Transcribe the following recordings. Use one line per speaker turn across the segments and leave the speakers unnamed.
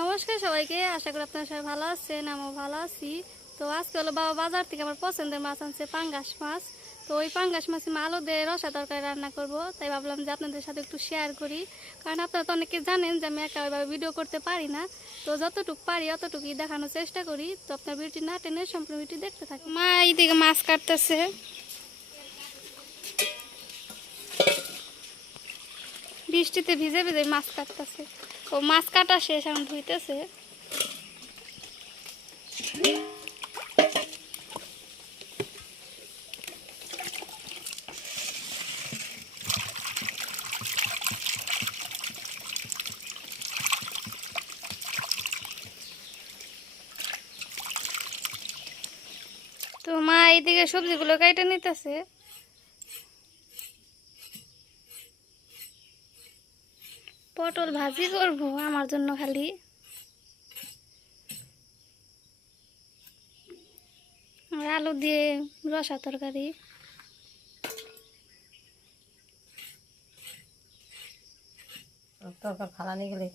নমস্কার সবাইকে, আশা করি আপনারা সবাই ভালো আছেন, আমিও ভালো আছি। তো আজকে হলো বাবা বাজার থেকে আমার পছন্দের মাছ আনছে পাঙ্গাস মাছ। তো ওই পাঙ্গাস মাছ আমি আলু দিয়ে রসা তরকারি রান্না করব, তাই ভাবলাম যে আপনাদের সাথে একটু শেয়ার করি। কারণ আপনারা তো অনেকে জানেন যে আমি একা ওইভাবে ভিডিও করতে পারি না। তো যতটুকু পারি অতটুকুই দেখানোর চেষ্টা করি। তো আপনার ভিডিওটি না টেনে সম্পূর্ণ ভিডিও দেখতে থাকি মা এইদিকে মাছ কাটতেছে। বৃষ্টিতে ভিজে ভিজে মাছ কাটতেছে। ও মাছ কাটা শেষ এখন ধুইতেছে তো মা এইদিকে সবজিগুলো কেটে নিতেছে। পটল ভাজি করব আমার জন্য খালি। আলু দিয়ে রসা তরকারি।
তরকার খালা নিয়ে
গেলে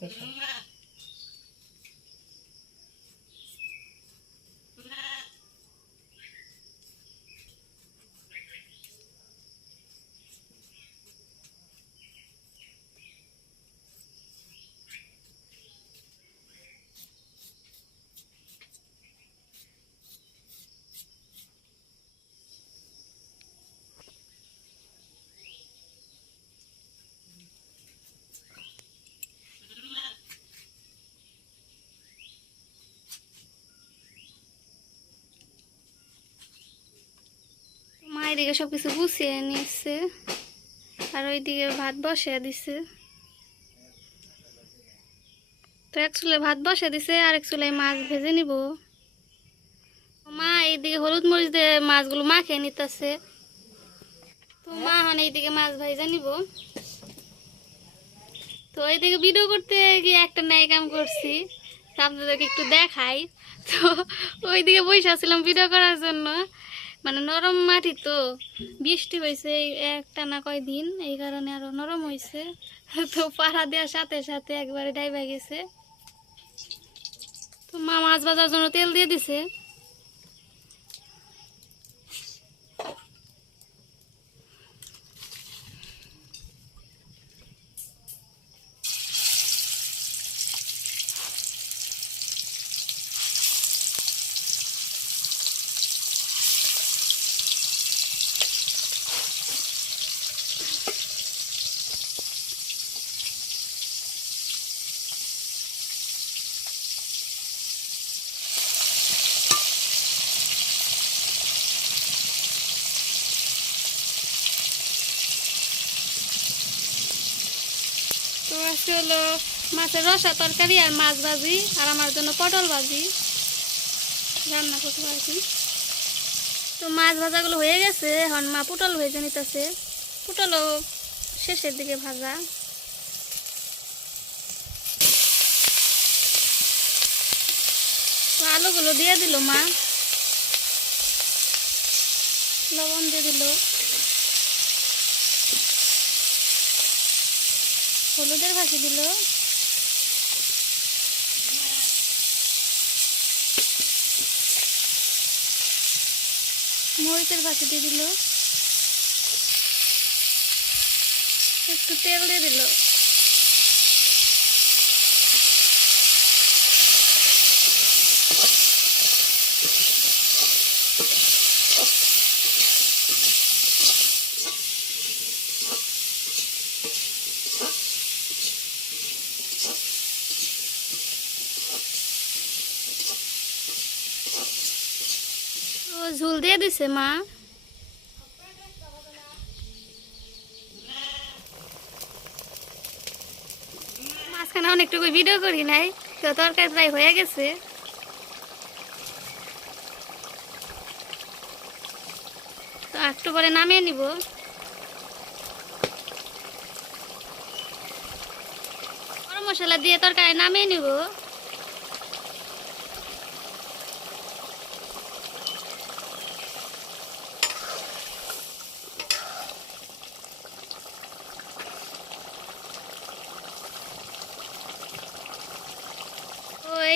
এদিকে সব কিছু গুছিয়ে নিয়েছে আর ওইদিকে ভাত বসিয়ে দিছে। তো এক চুলে ভাত বসিয়ে দিছে, আর এক চুলে মাছ ভেজে নিব। মা এইদিকে হলুদ মরিচ দিয়ে মাছগুলো মাখিয়ে নিতেছে। তো মা এখন এইদিকে মাছ ভাইজা নিব। তো এইদিকে ভিডিও করতে গিয়ে একটা ন্যায় কাম করছি। আপনাদেরকে একটু দেখাই। তো ওইদিকে বসে আসছিলাম ভিডিও করার জন্য। মানে নরম মাটি তো। বৃষ্টি হয়েছে একটা না কয়দিন, এই কারণে আরও নরম হয়েছে তো পাড়া দেওয়ার সাথে সাথে একবারে ডাইবা গেছে। তো মা মাছ বাজার জন্য তেল দিয়ে দিছে। আজকে হলো মাছের রসা তরকারি আর মাছ ভাজি আর আমার জন্য পটল ভাজি। রান্না করতে পারছি। তো মাছ ভাজাগুলো হয়ে গেছে, এখন মা পটল ভেজে নিতেছে। পটলও শেষের দিকে ভাজা। তো আলুগুলো দিয়ে দিল মা। লবণ দিয়ে দিল। হলুদের ভাসি দিল। মরিচের ভাসি দিয়ে দিল। একটু তেল দিয়ে দিল। ঝুল দিয়ে দিছে, মা। মাঝখানে অনেকটুকু ভিডিও করি নাই, তো তরকারি প্রায় হয়ে গেছে। তো একটু পরে নামিয়ে নিব। গরম মশলা দিয়ে তরকারি নামিয়ে নিব।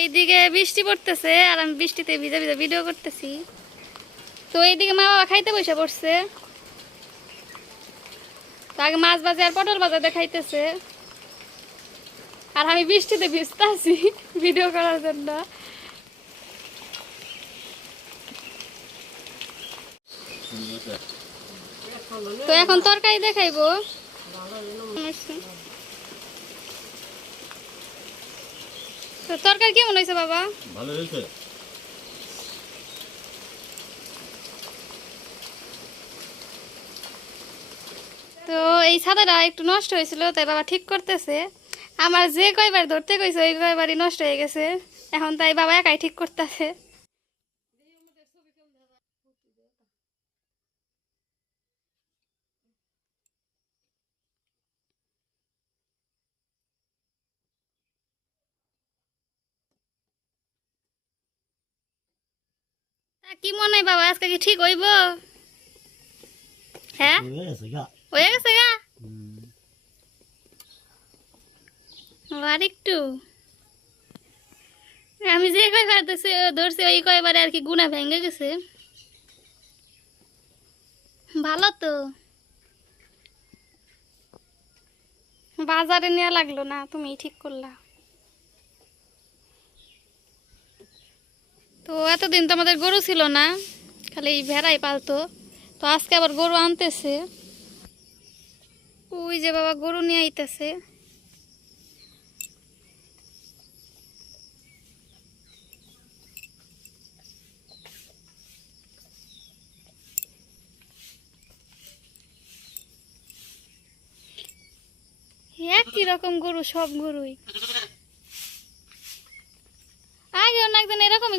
এইদিকে বৃষ্টি পড়তেছে আর আমি বৃষ্টিতে ভিজে ভিজে ভিডিও করতেছি। তো এইদিকে মা বাবা খাইতে বসে পড়ছে। তো আগে মাছ বাজে আর পটল বাজাতে খাইতেছে আর আমি বৃষ্টিতে ভিজতে আছি ভিডিও করার জন্য। তো এখন তরকারি দেখাইবো। তো তরকারি কেমন হয়েছে বাবা?
ভালো হয়েছে।
তো এই ছাতাটা একটু নষ্ট হয়েছিল তাই বাবা ঠিক করতেছে। আমার যে কয়বার ধরতে কইছে ওই কয়বারই নষ্ট হয়ে গেছে। এখন তাই বাবা একাই ঠিক করতেছে। কি মনে হয় বাবা, আজকে কি ঠিক হইব? হ্যাঁ? হয়ে গেছে গা? আর আমি যে কয়বার ধরছি ওই কয়বারে আর কি গুণা ভেঙে গেছে। ভালো তো। বাজারে নেওয়া লাগল না, তুমি ঠিক করলা। তো এতদিন তো আমাদের গরু ছিল না, খালি ভেড়াই পালতো। তো আজকে আবার গরু আনতেছে। ওই যে বাবা গরু নিয়ে আইতেছে। একই রকম গরু, সব গরুই আগে অনেক একদিন এরকমই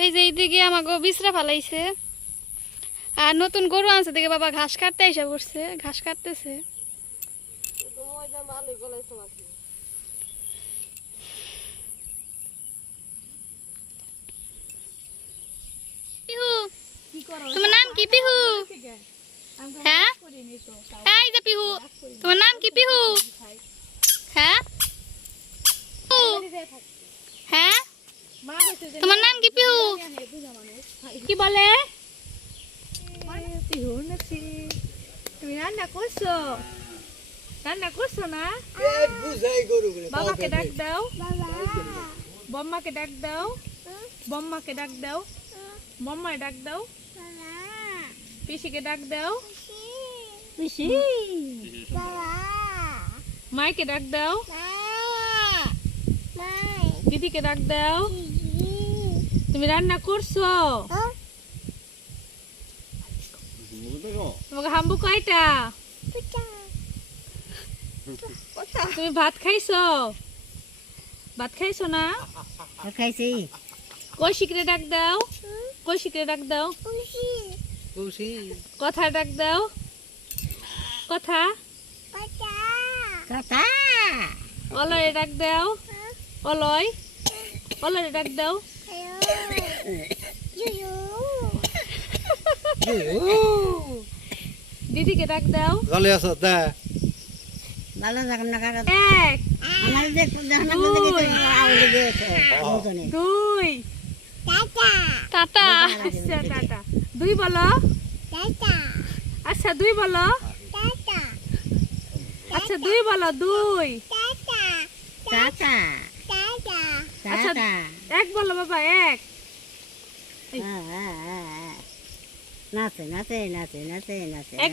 এই যে এইদিকে গরু বিছরা ফালাইছে। আর নতুন গরু আনছে দেখে বাবা ঘাস কাটতে এসে পড়ছে, ঘাস কাটতেছে। তোমার নাম কি পিহু? হ্যাঁ? এই যে পিহু, তোমার নাম কি পিহু? হ্যাঁ? তোমার নাম কি পিহু কি বলে
পিহু নাকি তুমি রান্না করছ রান্না করছ না বাবাকে ডাক দাও বম্মাকে ডাক দাও বম্মাকে ডাক দাও বম্মায় ডাক দাও পিসিকে ডাক দাও পিসি মাইকে ডাক দাও দিদিকে ডাক দাও তুমি রান্না করছ? তোমাকে হাম্বু কয়টা? তুমি ভাত খাইছো? ভাত খাইছো না?
খাইছি।
কৌশিকরে ডাক দাও। কৌশিকরে ডাক দাও। কথা ডাক দাও। কথা।
কথা।
অলয়ে ডাক দাও। অলয়। অলয়ে ডাক দাও। দিদিকে ডাক দাও।
ভালো আছো তা
ভালো থাকুন না কাকা।
এক
আমার জানা গেছে। বুঝনি
দুই।
টাটা।
আচ্ছা টাটা। দুই বলো। আচ্ছা দুই বলো। আচ্ছা দুই বলো দুই।
টাটা। টাটা।
এক বলো বাবা এক।
নাচে নাচে নাচে নাচে নাচে।
এক